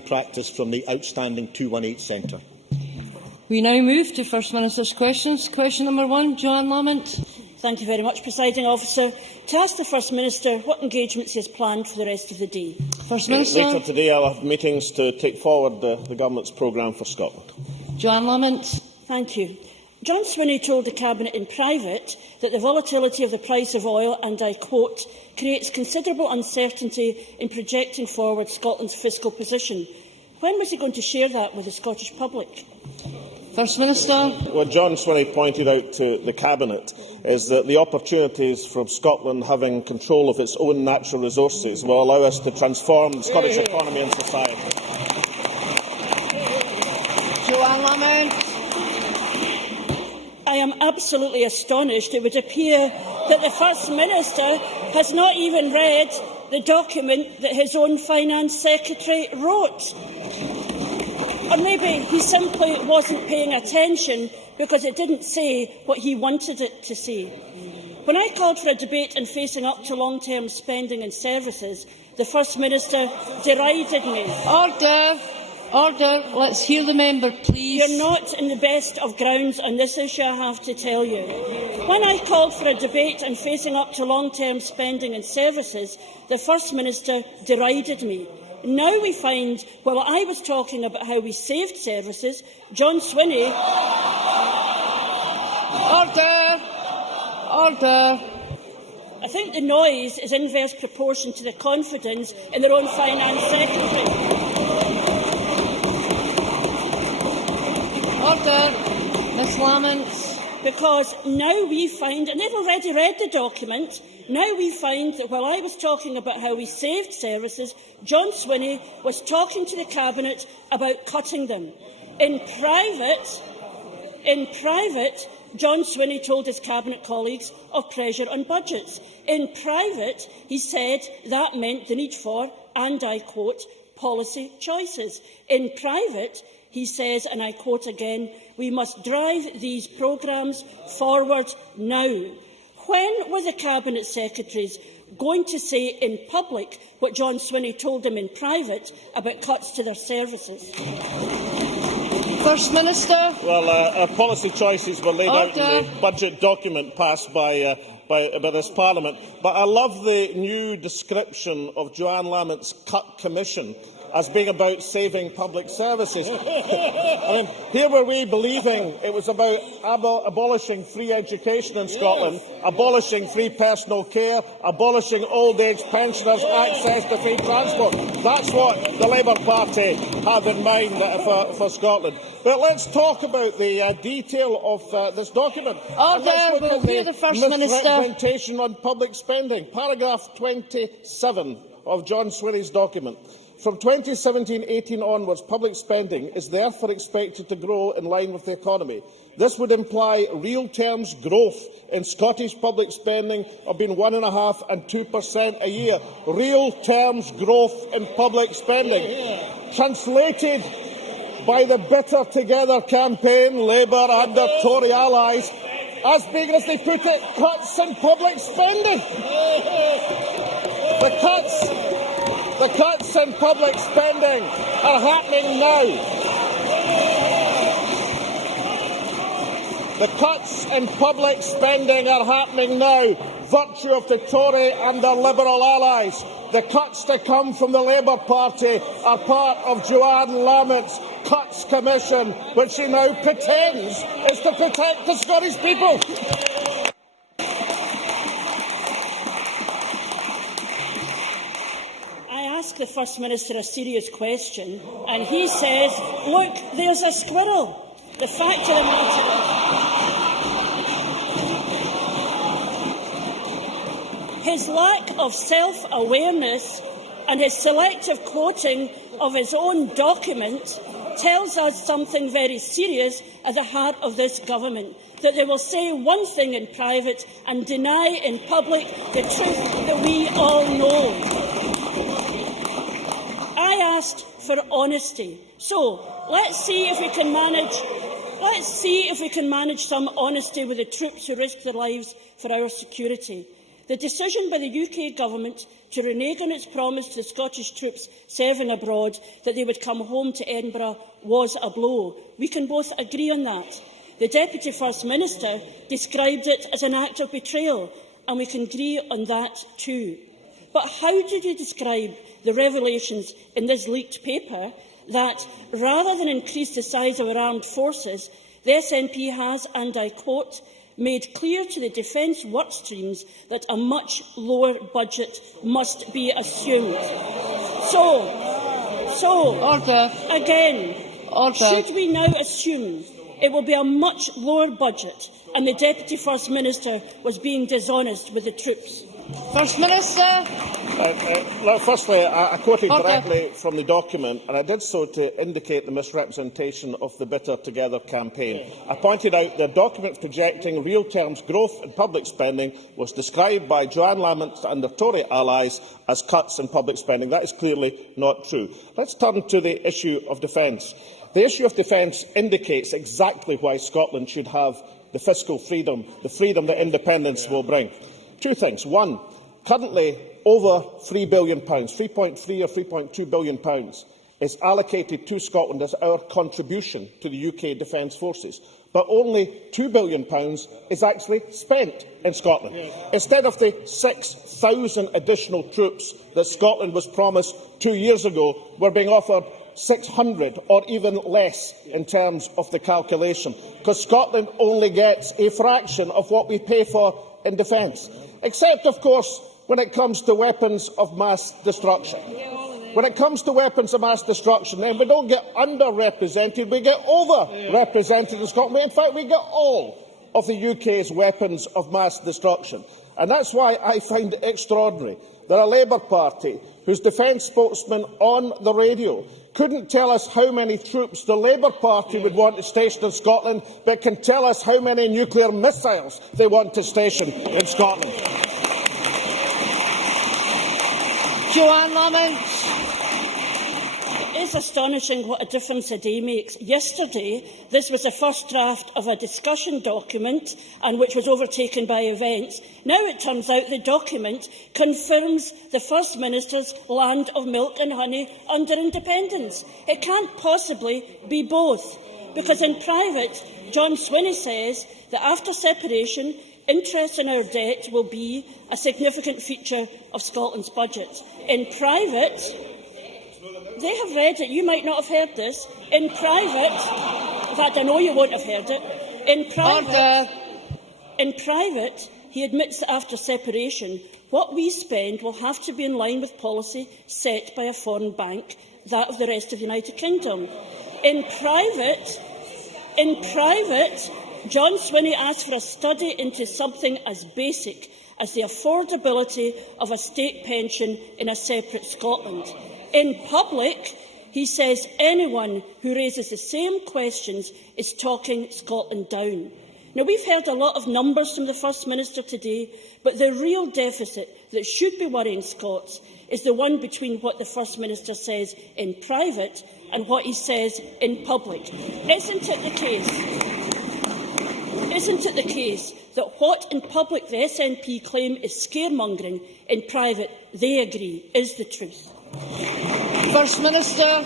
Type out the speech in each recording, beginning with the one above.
practice from the outstanding 218 Centre. We now move to First Minister's questions. Question number 1, Joanne Lamont. Thank you very much, Presiding Officer. To ask the First Minister what engagements he has planned for the rest of the day. First Minister. Later today I will have meetings to take forward the Government's programme for Scotland. Joanne Lamont. Thank you. John Swinney told the Cabinet in private that the volatility of the price of oil, and I quote, creates considerable uncertainty in projecting forward Scotland's fiscal position. When was he going to share that with the Scottish public? First Minister. What John Swinney pointed out to the Cabinet is that the opportunities from Scotland having control of its own natural resources will allow us to transform the Scottish economy and society. Joanne Lamont. I am absolutely astonished. It would appear that the First Minister has not even read the document that his own Finance Secretary wrote. Or maybe he simply wasn't paying attention because it didn't say what he wanted it to say. When I called for a debate on facing up to long-term spending and services, the First Minister derided me. Order. Order. Let's hear the member, please. You're not in the best of grounds on this issue, I have to tell you. When I called for a debate on facing up to long-term spending and services, the First Minister derided me. Now we find, while I was talking about how we saved services, John Swinney... Order! Order! I think the noise is inverse proportion to the confidence in their own Finance Secretary. Order! Ms Lamont. Because now we find, and they've already read the document, now we find that while I was talking about how we saved services, John Swinney was talking to the Cabinet about cutting them. In private, John Swinney told his Cabinet colleagues of pressure on budgets. In private, he said that meant the need for, and I quote, policy choices. In private, he says, and I quote again, we must drive these programmes forward now. When were the Cabinet Secretaries going to say in public what John Swinney told them in private about cuts to their services? First Minister. Well, our policy choices were laid out in the budget document passed by this Parliament. But I love the new description of Joanne Lamont's cut commission as being about saving public services. I mean, here were we believing it was about abolishing free education in Scotland, abolishing free personal care, abolishing old-age pensioners' access to free transport. That's what the Labour Party had in mind for Scotland. But let's talk about the detail of this document. Order. We'll hear the First Minister. Misrepresentation on public spending. Paragraph 27 of John Swinney's document. From 2017-18 onwards, public spending is therefore expected to grow in line with the economy. This would imply real terms growth in Scottish public spending of between 1.5% and 2% a year. Real terms growth in public spending. Translated by the Better Together campaign, Labour and their Tory allies, as being, as they put it, cuts in public spending. The cuts in public spending are happening now. The cuts in public spending are happening now, virtue of the Tory and their Liberal allies. The cuts to come from the Labour Party are part of Joanne Lamont's Cuts Commission, which she now pretends is to protect the Scottish people. The First Minister a serious question, and he says, look, there's a squirrel. The fact of the matter is, his lack of self-awareness and his selective quoting of his own document tells us something very serious at the heart of this government, that they will say one thing in private and deny in public the truth that we all know. I asked for honesty, so let's see if we can manage some honesty with the troops who risk their lives for our security. The decision by the UK Government to renege on its promise to the Scottish troops serving abroad that they would come home to Edinburgh was a blow. We can both agree on that. The Deputy First Minister described it as an act of betrayal, and we can agree on that too. But how did you describe the revelations in this leaked paper that, rather than increase the size of our armed forces, the SNP has, and I quote, made clear to the defence work streams that a much lower budget must be assumed. Order. Again, Order. should we now assume it will be a much lower budget and the Deputy First Minister was being dishonest with the troops? First Minister. Firstly, I quoted directly from the document, and I did so to indicate the misrepresentation of the Better Together campaign. I pointed out the document projecting real terms growth in public spending was described by Joanne Lamont and her Tory allies as cuts in public spending. That is clearly not true. Let's turn to the issue of defence. The issue of defence indicates exactly why Scotland should have the fiscal freedom, the freedom that independence will bring. Two things. One, currently over £3 billion, 3.3 or £3.2 billion, is allocated to Scotland as our contribution to the UK Defence Forces. But only £2 billion is actually spent in Scotland. Instead of the 6,000 additional troops that Scotland was promised 2 years ago, we're being offered 600 or even less in terms of the calculation, because Scotland only gets a fraction of what we pay for in defence. Except, of course, when it comes to weapons of mass destruction. When it comes to weapons of mass destruction, then we don't get underrepresented, we get overrepresented in Scotland. In fact, we get all of the UK's weapons of mass destruction. And that's why I find it extraordinary that a Labour Party, whose defence spokesman on the radio couldn't tell us how many troops the Labour Party would want to station in Scotland, but can tell us how many nuclear missiles they want to station in Scotland. Joanne Lamont. It is astonishing what a difference a day makes. Yesterday, this was the first draft of a discussion document, and which was overtaken by events. Now it turns out the document confirms the First Minister's land of milk and honey under independence. It can't possibly be both, because in private, John Swinney says that after separation, interest on our debt will be a significant feature of Scotland's budget. In private, they have read it. You might not have heard this. In private, in fact, I know you won't have heard it. In private, he admits that after separation, what we spend will have to be in line with policy set by a foreign bank, that of the rest of the United Kingdom. In private, John Swinney asked for a study into something as basic as the affordability of a state pension in a separate Scotland. In public, he says anyone who raises the same questions is talking Scotland down. Now, we've heard a lot of numbers from the First Minister today, but the real deficit that should be worrying Scots is the one between what the First Minister says in private and what he says in public. Isn't it the case that what in public the SNP claim is scaremongering, in private they agree is the truth? First Minister.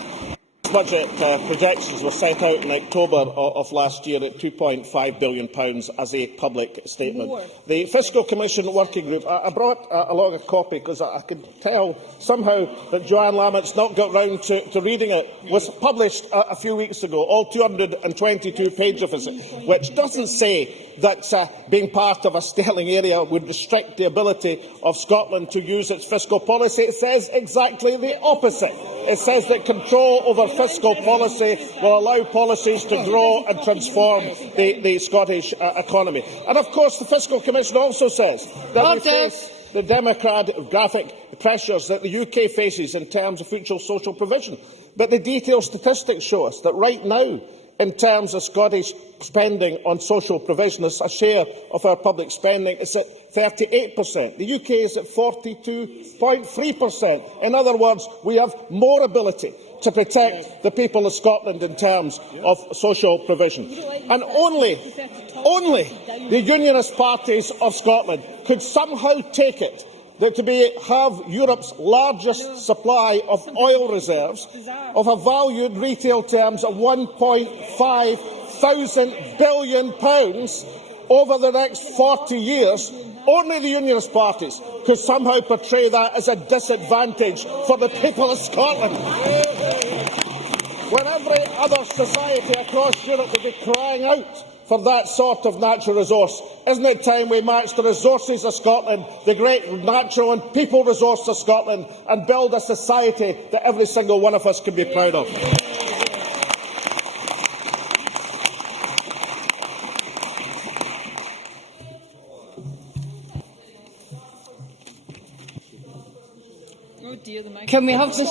Budget projections were set out in October of last year at £2.5 billion as a public statement. The Fiscal Commission Working Group, I brought along a copy because I could tell somehow that Joanne Lamont's not got round to reading it, was published a few weeks ago, all 222 pages of it, which doesn't say that being part of a sterling area would restrict the ability of Scotland to use its fiscal policy. It says exactly the opposite. It says that control over fiscal policy will allow policies to grow and transform the Scottish economy. And of course, the Fiscal Commission also says that we face the demographic pressures that the UK faces in terms of future social provision. But the detailed statistics show us that right now, in terms of Scottish spending on social provision, as a share of our public spending, is at 38%. The UK is at 42.3%. In other words, we have more ability to protect the people of Scotland in terms of social provision. And only the Unionist parties of Scotland could somehow take it that to have Europe's largest supply of oil reserves of a valued retail terms of £1.5 thousand billion over the next 40 years. Only the Unionist parties could somehow portray that as a disadvantage for the people of Scotland. When every other society across Europe would be crying out for that sort of natural resource, isn't it time we match the resources of Scotland, the great natural and people resource of Scotland, and build a society that every single one of us can be proud of? Can we have this?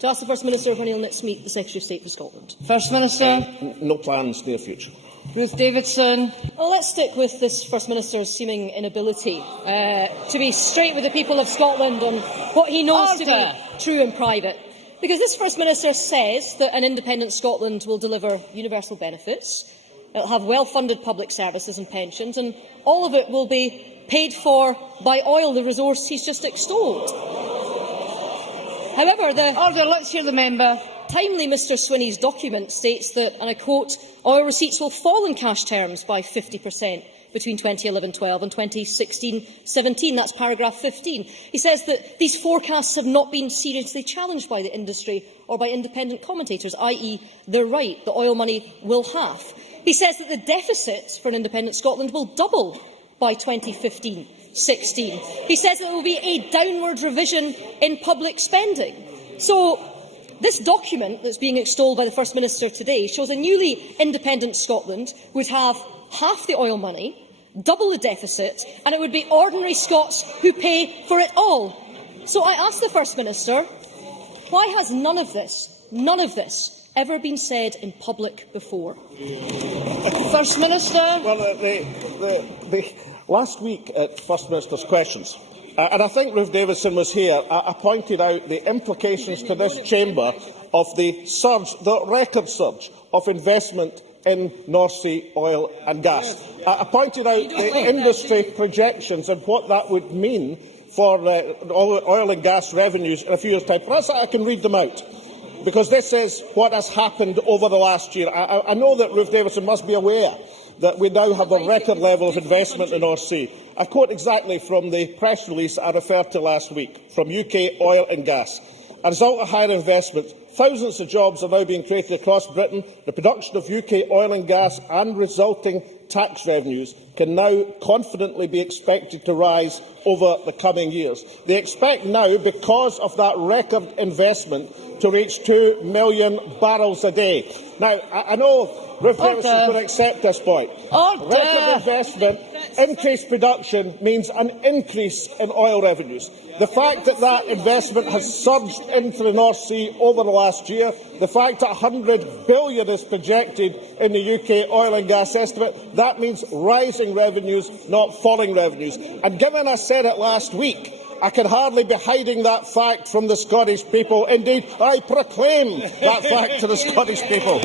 To ask the First Minister when he will next meet the Secretary of State for Scotland. First Minister. No plans near future. Ruth Davidson. Well, let's stick with this First Minister's seeming inability to be straight with the people of Scotland on what he knows to be true and private. Because this First Minister says that an independent Scotland will deliver universal benefits, it will have well-funded public services and pensions, and all of it will be paid for by oil, the resource he's just extolled. However, let's hear the member. Timely Mr Swinney's document states that, and I quote, oil receipts will fall in cash terms by 50% between 2011-12 and 2016-17. That's paragraph 15. He says that these forecasts have not been seriously challenged by the industry or by independent commentators, i.e. they're right, the oil money will halve. He says that the deficit for an independent Scotland will double by 2015-16. He says that there will be a downward revision in public spending. So, this document that's being extolled by the First Minister today shows a newly independent Scotland would have half the oil money, double the deficit, and it would be ordinary Scots who pay for it all. So I ask the First Minister, why has none of this, ever been said in public before? First Minister. Well, last week at First Minister's Questions, and I think Ruth Davidson was here, I pointed out the implications to this chamber of the record surge of investment in North Sea oil and gas. I pointed out the industry projections and what that would mean for oil and gas revenues in a few years' time. Perhaps I can read them out, because this is what has happened over the last year. I know that Ruth Davidson must be aware that we now have a record level of investment in the North Sea. I quote exactly from the press release I referred to last week from UK Oil and Gas. As a result of higher investment, thousands of jobs are now being created across Britain. The production of UK oil and gas and resulting tax revenues can now confidently be expected to rise over the coming years. They expect now, because of that record investment, to reach 2 million barrels a day. Now, I know Ruth Davidson could accept this point. Record investment, increased production means an increase in oil revenues. The fact that that investment has surged into the North Sea over the last year, the fact that £100 billion is projected in the UK oil and gas estimate, that means rising revenues, not falling revenues. And given I said it last week, I can hardly be hiding that fact from the Scottish people. Indeed, I proclaim that fact to the Scottish people.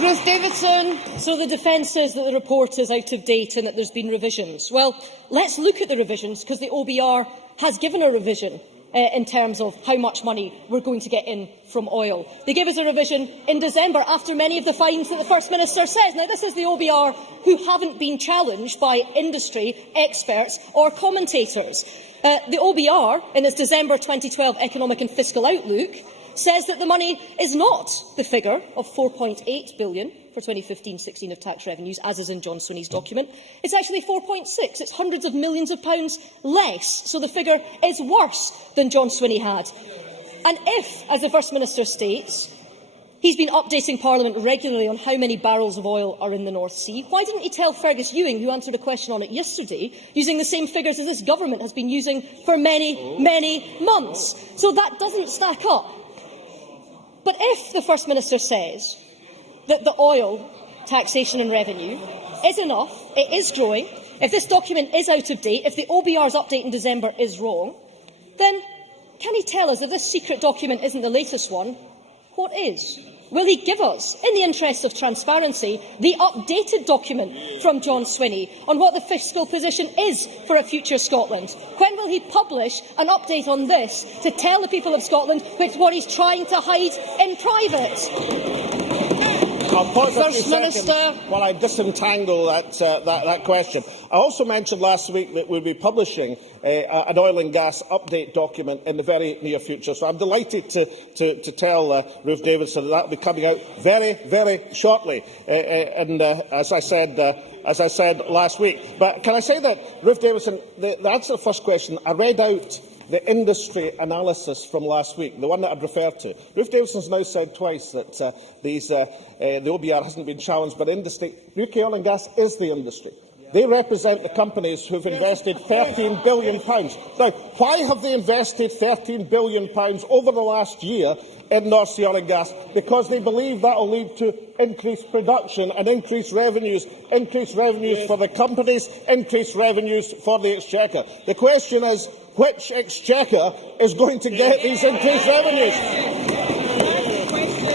Ruth Davidson. So the defence says that the report is out of date and that there's been revisions. Well, let's look at the revisions, because the OBR has given a revision in terms of how much money we're going to get in from oil. They gave us a revision in December after many of the findings that the First Minister says. Now, this is the OBR who haven't been challenged by industry, experts or commentators. The OBR, in its December 2012 Economic and Fiscal Outlook, says that the money is not the figure of £4.8 billion for 2015-16 of tax revenues, as is in John Swinney's document. It's actually 4.6. It's hundreds of millions of pounds less. So the figure is worse than John Swinney had. And if, as the First Minister states, he's been updating Parliament regularly on how many barrels of oil are in the North Sea, why didn't he tell Fergus Ewing, who answered a question on it yesterday, using the same figures as this government has been using for many months? So that doesn't stack up. But if the First Minister says that the oil taxation and revenue is enough, it is growing, if this document is out of date, if the OBR's update in December is wrong, then can he tell us if this secret document isn't the latest one, what is? Will he give us, in the interests of transparency, the updated document from John Swinney on what the fiscal position is for a future Scotland? When will he publish an update on this to tell the people of Scotland what he's trying to hide in private? I'll pause for a few First Minister. seconds while I disentangle that question. I also mentioned last week that we'll be publishing an oil and gas update document in the very near future. So I'm delighted to tell Ruth Davidson that will be coming out very, very shortly. As I said last week. But can I say that, Ruth Davidson, the answer to the first question, I read out the industry analysis from last week, the one that I'd referred to. Ruth Davidson has now said twice that the OBR hasn't been challenged by the industry. UK Oil and Gas is the industry. They represent the companies who have invested £13 billion. Now, why have they invested £13 billion over the last year in North Sea oil and gas? Because they believe that will lead to increased production and increased revenues for the companies, increased revenues for the Exchequer. The question is, which Exchequer is going to get these increased revenues?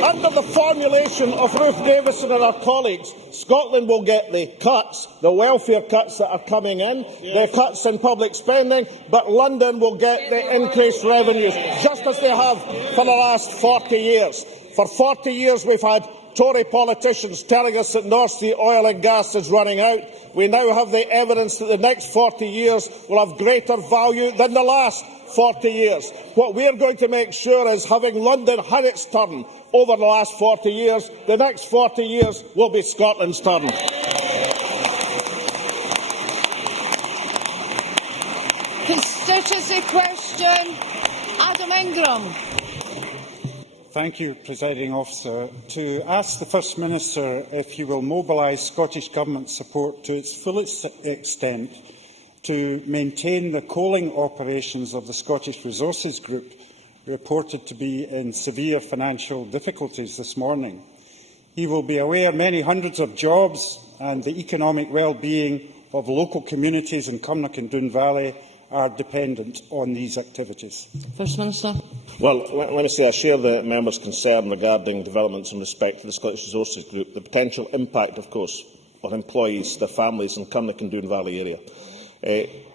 Under the formulation of Ruth Davidson and her colleagues, Scotland will get the cuts, the welfare cuts that are coming in, the cuts in public spending, but London will get the increased revenues, just as they have for the last 40 years. For 40 years we've had Tory politicians telling us that North Sea oil and gas is running out. We now have the evidence that the next 40 years will have greater value than the last 40 years. What we are going to make sure is, having London had its turn over the last 40 years, the next 40 years will be Scotland's turn. Constituency question, Adam Ingram. Thank you, Presiding Officer. To ask the First Minister if he will mobilise Scottish Government support to its fullest extent to maintain the coaling operations of the Scottish Resources Group, reported to be in severe financial difficulties this morning. He will be aware many hundreds of jobs and the economic well-being of local communities in Cumnock and Doon Valley are dependent on these activities. First Minister. Well, let me say I share the member's concern regarding developments in respect to the Scottish Resources Group, the potential impact, of course, on employees, their families in Cumnock and Doon Valley area.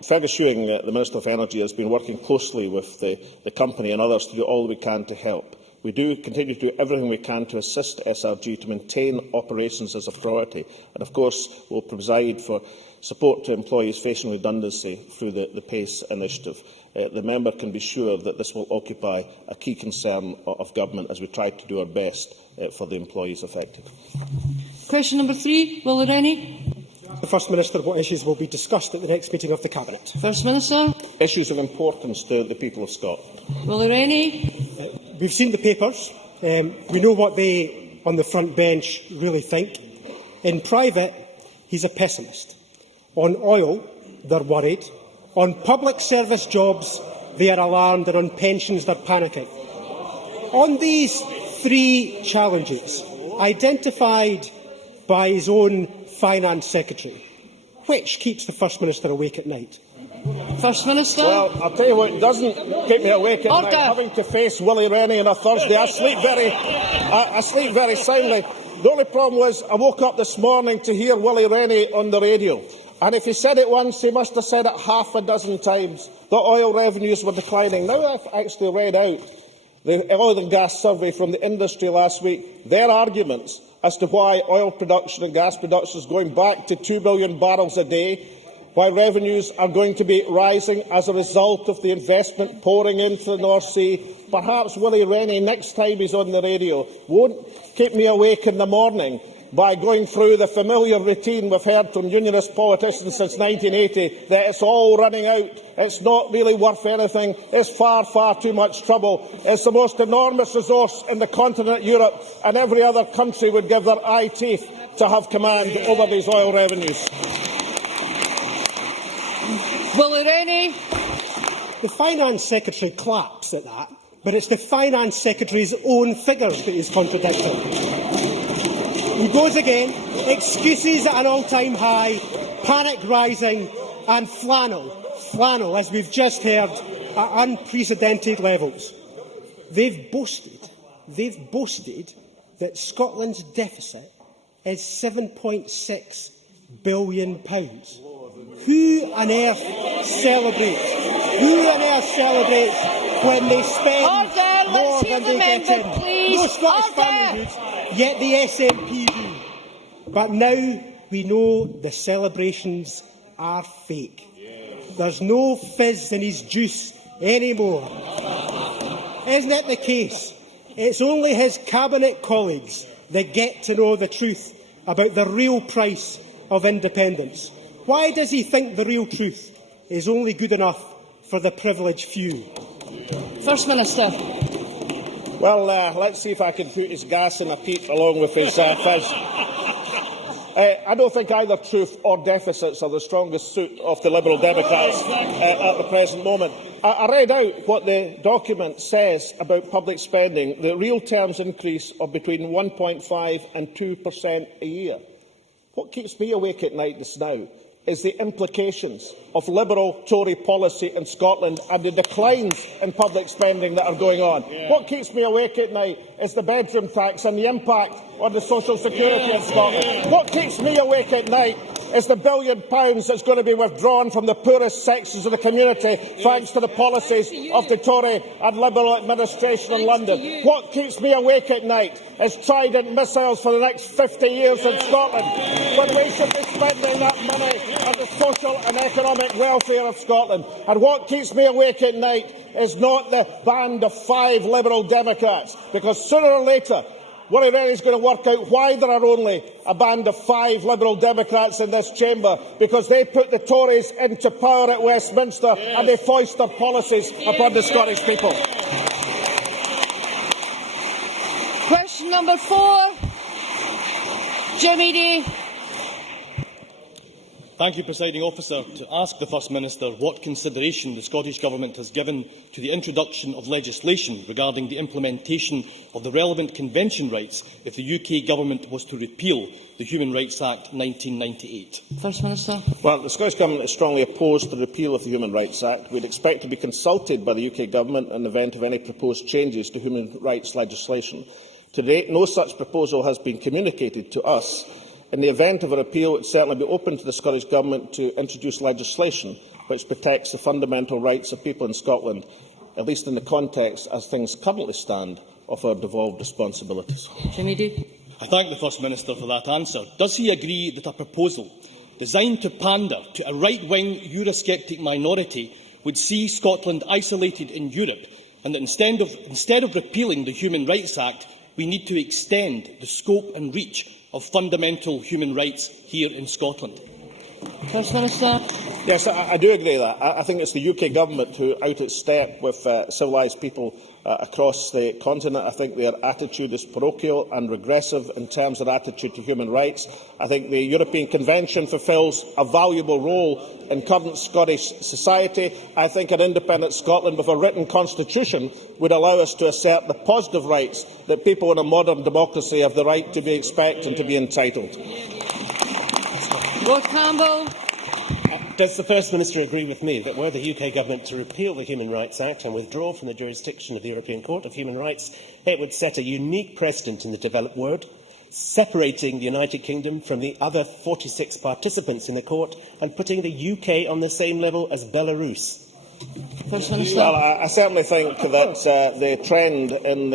Fergus Ewing, the Minister of Energy, has been working closely with the company and others to do all we can to help. We do continue to do everything we can to assist SRG to maintain operations as a priority, and of course will provide for support to employees facing redundancy through the PACE initiative. The member can be sure that this will occupy a key concern of Government as we try to do our best for the employees affected. Question number 3, will there any? The First Minister, what issues will be discussed at the next meeting of the Cabinet? First Minister. Issues of importance to the people of Scotland. Will there any? We've seen the papers. We know what they on the front bench really think. In private, he's a pessimist. On oil, they're worried. On public service jobs, they are alarmed, and on pensions, they're panicking. On these 3 challenges, identified by his own Finance Secretary, which keeps the First Minister awake at night? First Minister. Well, I'll tell you what doesn't keep me awake at night, having to face Willie Rennie on a Thursday. I sleep very soundly. The only problem was I woke up this morning to hear Willie Rennie on the radio. And if he said it once, he must have said it half a dozen times, that oil revenues were declining. Now I've actually read out the oil and gas survey from the industry last week, their arguments as to why oil production and gas production is going back to 2 billion barrels a day, why revenues are going to be rising as a result of the investment pouring into the North Sea. Perhaps Willie Rennie, next time he's on the radio, won't keep me awake in the morning by going through the familiar routine we've heard from unionist politicians since 1980, that it's all running out, it's not really worth anything, it's far, far too much trouble, it's the most enormous resource in the continent of Europe, and every other country would give their eye teeth to have command over these oil revenues. Will there any? The Finance Secretary claps at that, but it's the Finance Secretary's own figures that he's contradicting. He goes again. Excuses at an all-time high, panic rising, and flannel, as we've just heard, at unprecedented levels. They've boasted that Scotland's deficit is £7.6 billion. Who on earth celebrates? When they spend more than they get in? No Scottish family goods, yet the SNP do. But now we know the celebrations are fake. There's no fizz in his juice anymore. Isn't it the case? It's only his cabinet colleagues that get to know the truth about the real price of independence. Why does he think the real truth is only good enough for the privileged few? First Minister. Well, let's see if I can put his gas in a peat along with his fizz. I don't think either truth or deficits are the strongest suit of the Liberal Democrats at the present moment. I read out what the document says about public spending, the real terms increase of between 1.5% and 2% a year. What keeps me awake at night just now is the implications of Liberal Tory policy in Scotland and the declines in public spending that are going on. What keeps me awake at night is the bedroom tax and the impact on the social security of Scotland. What keeps me awake at night is the £1 billion that's going to be withdrawn from the poorest sections of the community thanks to the policies of the Tory and Liberal administration in London. What keeps me awake at night is Trident missiles for the next 50 years in Scotland, when we should be spending that money on the social and economic welfare of Scotland. And what keeps me awake at night is not the band of 5 Liberal Democrats, because sooner or later Willie Rennie is going to work out why there are only a band of 5 Liberal Democrats in this chamber, because they put the Tories into power at Westminster and they foist their policies upon the Scottish people. Question number 4. Jim Eadie. Thank you, Presiding Officer. To ask the First Minister what consideration the Scottish Government has given to the introduction of legislation regarding the implementation of the relevant convention rights if the UK Government was to repeal the Human Rights Act 1998. First Minister. Well, the Scottish Government is strongly opposed to the repeal of the Human Rights Act. We'd expect to be consulted by the UK Government in the event of any proposed changes to human rights legislation. To date, no such proposal has been communicated to us. In the event of a repeal, it would certainly be open to the Scottish Government to introduce legislation which protects the fundamental rights of people in Scotland, at least in the context, as things currently stand, of our devolved responsibilities. Jim Eadie. I thank the First Minister for that answer. Does he agree that a proposal designed to pander to a right-wing Eurosceptic minority would see Scotland isolated in Europe, and that instead of repealing the Human Rights Act, we need to extend the scope and reach of fundamental human rights here in Scotland? First Minister. Yes, I do agree with that. I think it's the UK Government who are out at step with civilised people across the continent. I think their attitude is parochial and regressive in terms of their attitude to human rights. I think the European Convention fulfils a valuable role in current Scottish society. I think an independent Scotland with a written constitution would allow us to assert the positive rights that people in a modern democracy have the right to be expected and to be entitled. Lord Campbell. Does the First Minister agree with me that were the UK Government to repeal the Human Rights Act and withdraw from the jurisdiction of the European Court of Human Rights, it would set a unique precedent in the developed world, separating the United Kingdom from the other 46 participants in the court and putting the UK on the same level as Belarus? First Minister. Well, I certainly think that the trend in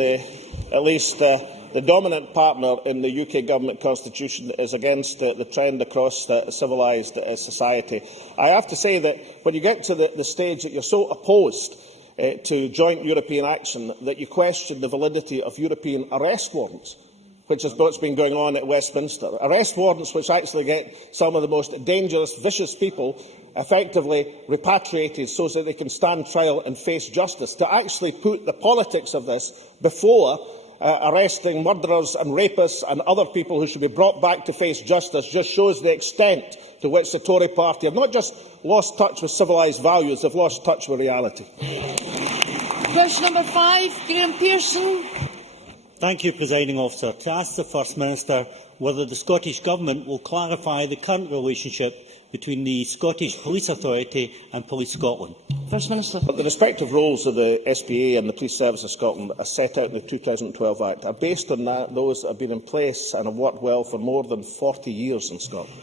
at least the dominant partner in the UK Government constitution is against the trend across civilised society. I have to say that when you get to the stage that you're so opposed to joint European action that you question the validity of European arrest warrants, which is what's been going on at Westminster. Arrest warrants which actually get some of the most dangerous, vicious people effectively repatriated so that they can stand trial and face justice. To actually put the politics of this before arresting murderers and rapists and other people who should be brought back to face justice just shows the extent to which the Tory party have not just lost touch with civilised values, they've lost touch with reality. Question number 5, Graham Pearson. Thank you, Presiding Officer. To ask the First Minister whether the Scottish Government will clarify the current relationship between the Scottish Police Authority and Police Scotland. First Minister. The respective roles of the SPA and the Police Service of Scotland are set out in the 2012 Act are based on those that have been in place and have worked well for more than 40 years in Scotland.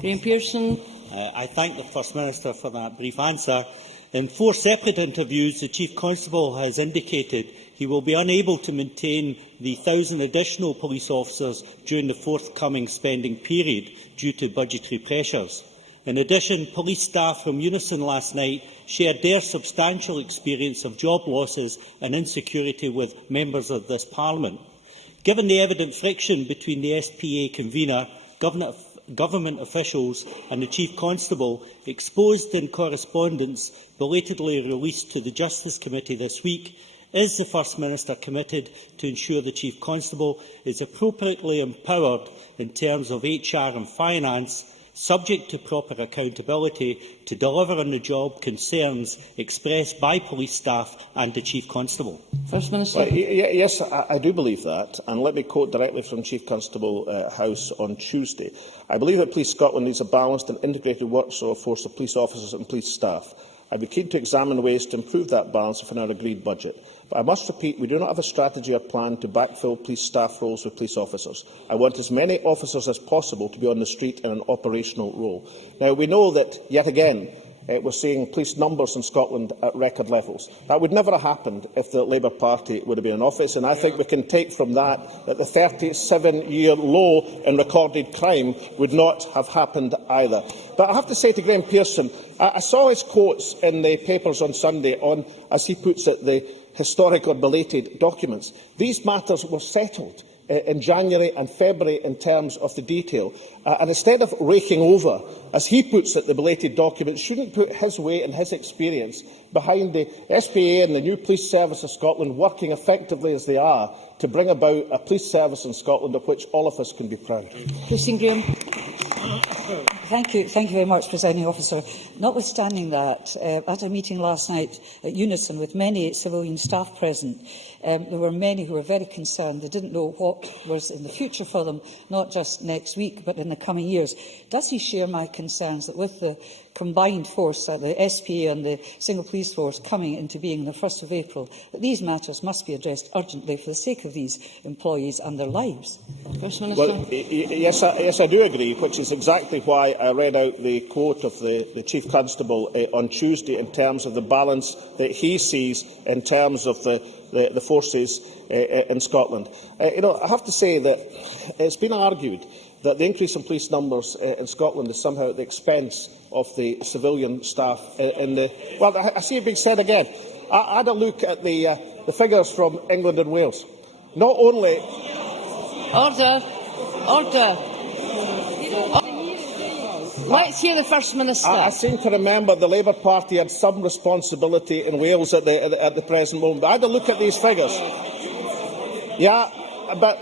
Graham Pearson. I thank the First Minister for that brief answer. In 4 separate interviews, the Chief Constable has indicated he will be unable to maintain the 1,000 additional police officers during the forthcoming spending period due to budgetary pressures. In addition, police staff from Unison last night shared their substantial experience of job losses and insecurity with members of this Parliament. Given the evident friction between the SPA convener, government officials and the Chief Constable, exposed in correspondence belatedly released to the Justice Committee this week, is the First Minister committed to ensure the Chief Constable is appropriately empowered in terms of HR and finance, subject to proper accountability, to deliver on the job concerns expressed by police staff and the Chief Constable? First Minister. Well, yes, I do believe that, and let me quote directly from Chief Constable House on Tuesday. I believe that Police Scotland needs a balanced and integrated workforce of police officers and police staff. I would be keen to examine ways to improve that balance within our agreed budget. But I must repeat, we do not have a strategy or plan to backfill police staff roles with police officers. I want as many officers as possible to be on the street in an operational role. Now, we know that, yet again, we're seeing police numbers in Scotland at record levels. That would never have happened if the Labour Party would have been in office, and I think we can take from that that the 37-year low in recorded crime would not have happened either. But I have to say to Graham Pearson, I saw his quotes in the papers on Sunday on, as he puts it, the historic or belated documents. These matters were settled in January and February in terms of the detail. And instead of raking over, as he puts it, the belated documents, shouldn't put his weight and his experience behind the SPA and the new Police Service of Scotland working effectively as they are to bring about a police service in Scotland of which all of us can be proud. Christine Graham. Thank you very much, Presiding Officer. Notwithstanding that, at a meeting last night at Unison with many civilian staff present, there were many who were very concerned. They didn't know what was in the future for them, not just next week, but in the coming years. Does he share my concerns that with the combined force, the SPA and the single police force coming into being on the 1st of April, that these matters must be addressed urgently for the sake of these employees and their lives? First Minister. Well, yes, I do agree, which is exactly why I read out the quote of the Chief Constable on Tuesday in terms of the balance that he sees in terms of the forces in Scotland. I have to say that it's been argued that the increase in police numbers in Scotland is somehow at the expense of the civilian staff Well, I see it being said again. I had a look at the figures from England and Wales. Not only... Order. Let's hear the First Minister. I seem to remember the Labour Party had some responsibility in Wales at the present moment. But I had a look at these figures. Yeah, but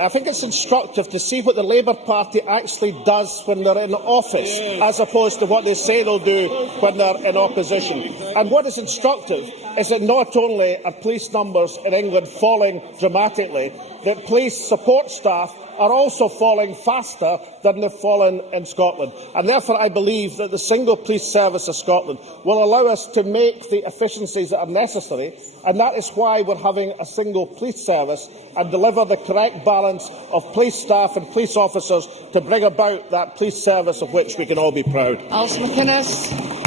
I think it's instructive to see what the Labour Party actually does when they're in office, as opposed to what they say they'll do when they're in opposition. And what is instructive is that not only are police numbers in England falling dramatically, that police support staff are also falling faster than they've fallen in Scotland. And therefore I believe that the single police service of Scotland will allow us to make the efficiencies that are necessary, and that is why we're having a single police service and deliver the correct balance of police staff and police officers to bring about that police service of which we can all be proud. Alison McInnes.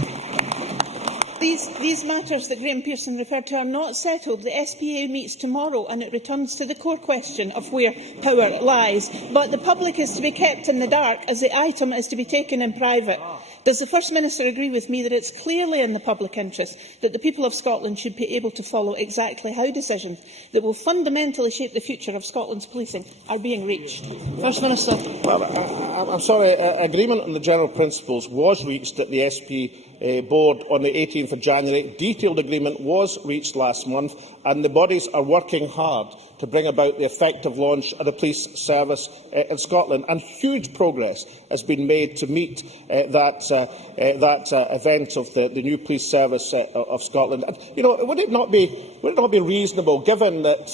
These matters that Graham Pearson referred to are not settled. The SPA meets tomorrow and it returns to the core question of where power lies. But the public is to be kept in the dark as the item is to be taken in private. Does the First Minister agree with me that it's clearly in the public interest that the people of Scotland should be able to follow exactly how decisions that will fundamentally shape the future of Scotland's policing are being reached? First Minister. Well, I'm sorry, agreement on the general principles was reached at the SP board on the 18th of January. Detailed agreement was reached last month, and the bodies are working hard to bring about the effective launch of the police service in Scotland. And huge progress has been made to meet that event of the new police service of Scotland. And, would it not be reasonable, given that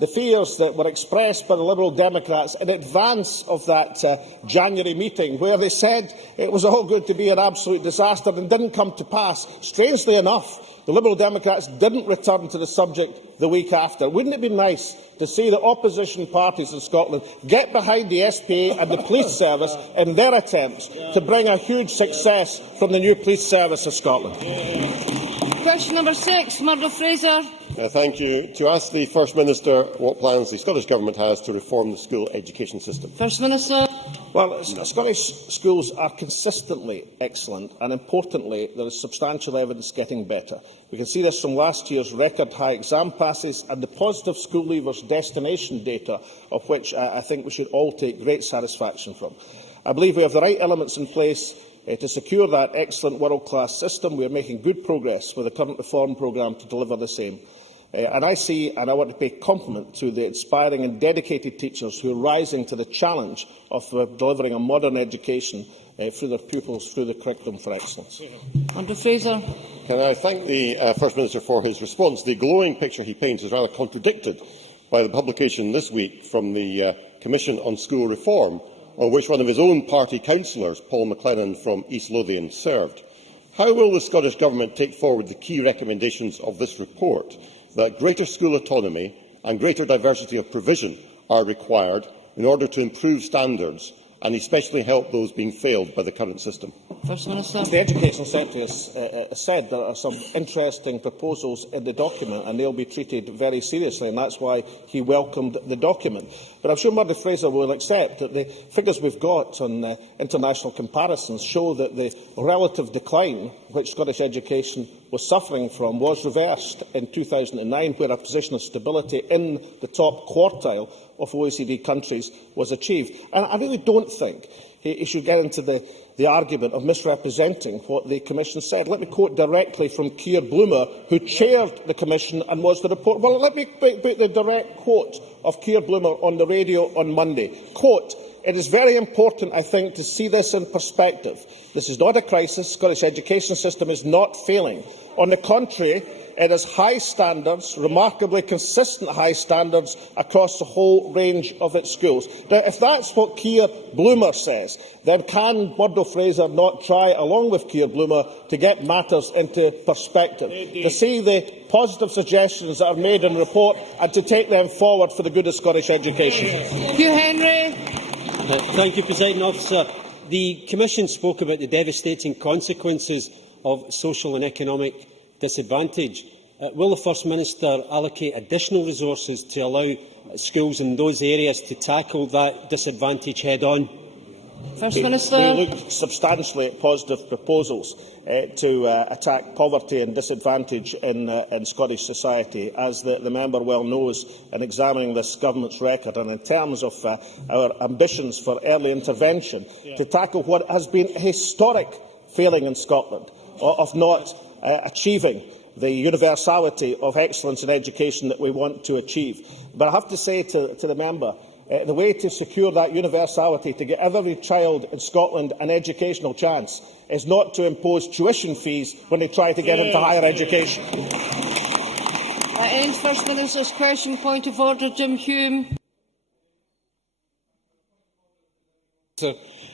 the fears that were expressed by the Liberal Democrats in advance of that January meeting, where they said it was all going to be an absolute disaster and didn't come to pass? Strangely enough, the Liberal Democrats didn't return to the subject the week after. Wouldn't it be nice to see the opposition parties in Scotland get behind the SPA and the police service in their attempts to bring a huge success from the new police service of Scotland? Question number 6, Murdo Fraser. Thank you. To ask the First Minister what plans the Scottish Government has to reform the school education system. First Minister. Well, Scottish schools are consistently excellent, and importantly, there is substantial evidence getting better. We can see this from last year's record-high exam passes and the positive school leavers destination data, of which I think we should all take great satisfaction from. I believe we have the right elements in place to secure that excellent world-class system. We are making good progress with the current reform programme to deliver the same. And I want to pay compliment to the inspiring and dedicated teachers who are rising to the challenge of delivering a modern education through their pupils through the curriculum for excellence. Murdo Fraser. Can I thank the First Minister for his response? The glowing picture he paints is rather contradicted by the publication this week from the Commission on School Reform, on which one of his own party councillors, Paul McLennan from East Lothian, served. How will the Scottish Government take forward the key recommendations of this report, that greater school autonomy and greater diversity of provision are required in order to improve standards and especially help those being failed by the current system? First Minister. The Education Secretary has said there are some interesting proposals in the document, and they will be treated very seriously, and that's why he welcomed the document. But I'm sure Murdo Fraser will accept that the figures we've got on international comparisons show that the relative decline which Scottish education was suffering from was reversed in 2009, where a position of stability in the top quartile of OECD countries was achieved. And I really don't think he should get into the argument of misrepresenting what the Commission said. Let me quote directly from Keir Bloomer, who chaired the Commission and was the report. Well, let me put the direct quote of Keir Bloomer on the radio on Monday. Quote, "It is very important, I think, to see this in perspective. This is not a crisis. The Scottish education system is not failing. On the contrary, it has high standards, remarkably consistent high standards across the whole range of its schools." Now, if that's what Keir Bloomer says, then can Murdo Fraser not try, along with Keir Bloomer, to get matters into perspective, to see the positive suggestions that are made in the report and to take them forward for the good of Scottish education? Hugh Henry. Thank you, Presiding Officer. The Commission spoke about the devastating consequences of social and economic disadvantage. Will the First Minister allocate additional resources to allow schools in those areas to tackle that disadvantage head-on? First Minister. We look substantially at positive proposals to attack poverty and disadvantage in Scottish society, as the member well knows, in examining this government's record, and in terms of our ambitions for early intervention to tackle what has been a historic failing in Scotland of not achieving the universality of excellence in education that we want to achieve. But I have to say to the member, the way to secure that universality, to get every child in Scotland an educational chance, is not to impose tuition fees when they try to get into higher education. That ends First Minister's question. Point of order, Jim Hume.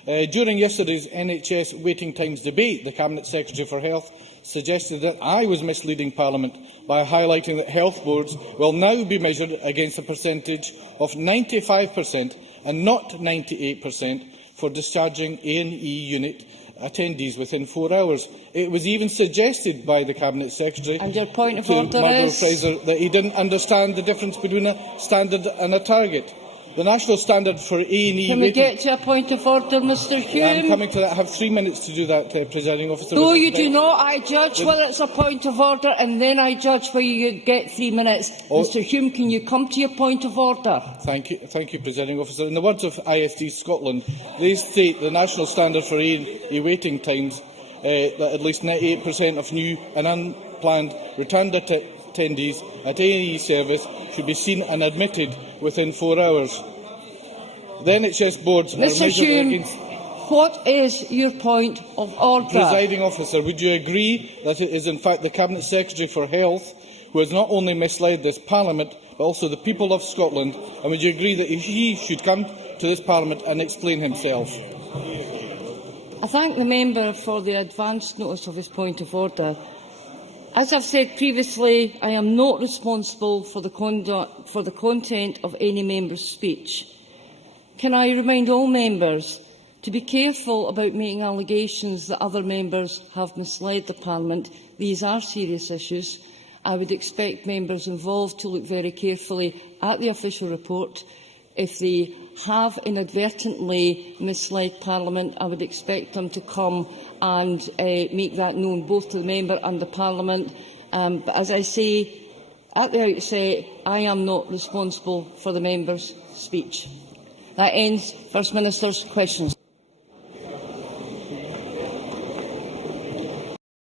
During yesterday's NHS waiting times debate, the Cabinet Secretary for Health suggested that I was misleading Parliament by highlighting that health boards will now be measured against a percentage of 95% and not 98% for discharging A&E unit attendees within 4 hours. It was even suggested by the Cabinet Secretary and your point of to order Murdo is... Fraser that he didn't understand the difference between a standard and a target. The national standard for A&E... Can we get to a point of order, Mr Hume? I'm coming to that. I have 3 minutes to do that, Presiding Officer. No, you do not. I judge whether it's a point of order, and then I judge whether you get 3 minutes. Mr Hume, can you come to your point of order? Thank you, Presiding Officer. In the words of ISD Scotland, they state the national standard for A&E waiting times that at least 98% of new and unplanned returned attendees at A&E service should be seen and admitted within 4 hours. The NHS boards are measured against... What is your point of order? Presiding officer, would you agree that it is in fact the Cabinet Secretary for Health who has not only misled this Parliament but also the people of Scotland, and would you agree that he should come to this Parliament and explain himself? I thank the member for the advance notice of his point of order. As I have said previously, I am not responsible for the content of any member's speech. Can I remind all members to be careful about making allegations that other members have misled the Parliament? These are serious issues. I would expect members involved to look very carefully at the official report. If they have inadvertently misled Parliament, I would expect them to come and make that known both to the member and the Parliament. But as I say at the outset, I am not responsible for the member's speech. That ends First Minister's questions.